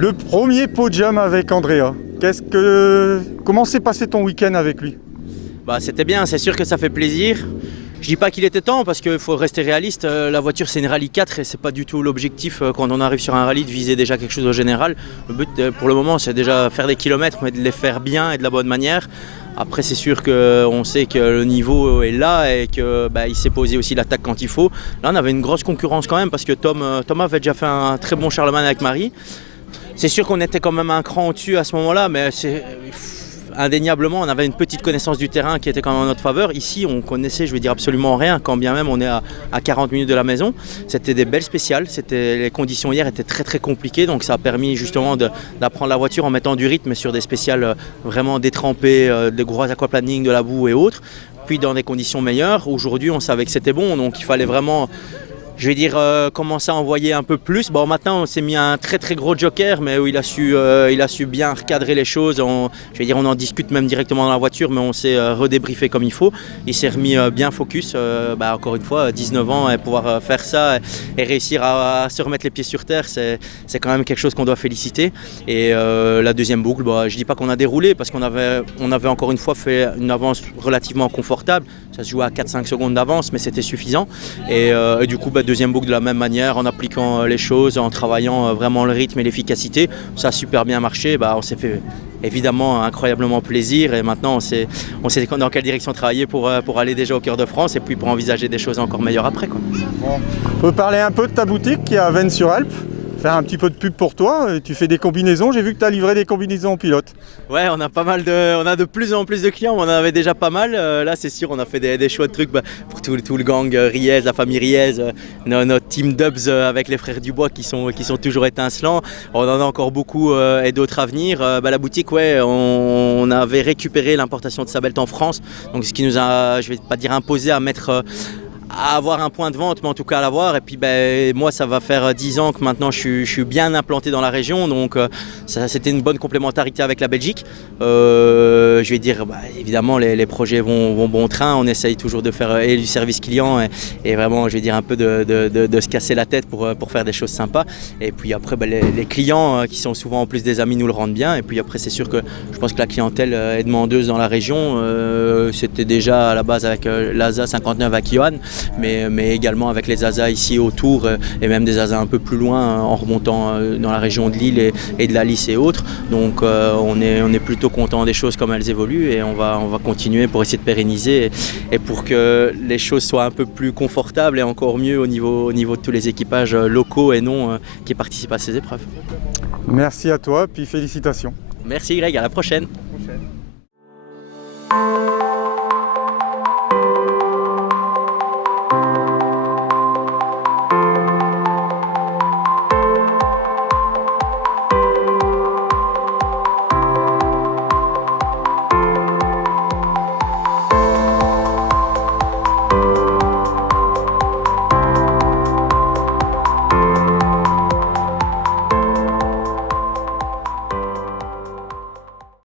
Le premier podium avec Andrea. Comment s'est passé ton week-end avec lui? C'était bien, c'est sûr que ça fait plaisir. Je dis pas qu'il était temps parce qu'il faut rester réaliste. La voiture c'est une rallye 4 et c'est pas du tout l'objectif quand on arrive sur un rallye de viser déjà quelque chose au général. Le but pour le moment c'est déjà faire des kilomètres mais de les faire bien et de la bonne manière. Après c'est sûr qu'on sait que le niveau est là et qu'il s'est posé aussi l'attaque quand il faut. Là on avait une grosse concurrence quand même parce que Thomas avait déjà fait un très bon Charlemagne avec Marie. C'est sûr qu'on était quand même un cran au-dessus à ce moment-là mais indéniablement, on avait une petite connaissance du terrain qui était quand même en notre faveur. Ici, on connaissait, je veux dire, absolument rien, quand bien même on est à 40 minutes de la maison. C'était des belles spéciales. Les conditions hier étaient très très compliquées, donc ça a permis justement d'apprendre la voiture en mettant du rythme sur des spéciales vraiment détrempées, des gros aquaplaning, de la boue et autres. Puis dans des conditions meilleures. Aujourd'hui, on savait que c'était bon, donc il fallait vraiment... Je vais dire commencer à envoyer un peu plus. Maintenant on s'est mis un très très gros joker mais où il a su bien recadrer les choses. On en discute même directement dans la voiture mais on s'est redébriefé comme il faut. Il s'est remis bien focus. Encore une fois 19 ans et pouvoir faire ça et réussir à se remettre les pieds sur terre c'est quand même quelque chose qu'on doit féliciter. Et la deuxième boucle, je dis pas qu'on a déroulé parce qu'on avait encore une fois fait une avance relativement confortable. Ça se jouait à 4-5 secondes d'avance mais c'était suffisant. Et du coup deuxième boucle de la même manière, en appliquant les choses, en travaillant vraiment le rythme et l'efficacité. Ça a super bien marché, on s'est fait évidemment incroyablement plaisir et maintenant on sait dans quelle direction travailler pour aller déjà au cœur de France et puis pour envisager des choses encore meilleures après. Bon. On peut parler un peu de ta boutique qui est à Vennes-sur-Alpes? Faire un petit peu de pub pour toi, tu fais des combinaisons, j'ai vu que tu as livré des combinaisons aux pilotes. Ouais, on a de plus en plus de clients, on en avait déjà pas mal. Là c'est sûr, on a fait des chouettes trucs pour tout le gang Riez, la famille Riez, notre team Dubs avec les frères Dubois qui sont toujours étincelants. On en a encore beaucoup et d'autres à venir. La boutique, ouais, on avait récupéré l'importation de Sabelt en France, donc ce qui nous a, je vais pas dire imposé à avoir un point de vente, mais en tout cas à l'avoir. Et puis moi ça va faire 10 ans que maintenant je suis bien implanté dans la région, donc c'était une bonne complémentarité avec la Belgique. Je vais dire évidemment les projets vont bon train, on essaye toujours de faire du service client et vraiment je vais dire un peu de se casser la tête pour faire des choses sympas. Et puis après les clients qui sont souvent en plus des amis nous le rendent bien. Et puis après c'est sûr que je pense que la clientèle est demandeuse dans la région. C'était déjà à la base avec l'ASA 59 avec Johan, mais également avec les ASA ici autour et même des ASA un peu plus loin en remontant dans la région de Lille et de la Lys et autres. Donc on est plutôt content des choses comme elles évoluent et on va continuer pour essayer de pérenniser et pour que les choses soient un peu plus confortables et encore mieux au niveau de tous les équipages locaux et non qui participent à ces épreuves. Merci à toi, puis félicitations. Merci Greg, à la prochaine.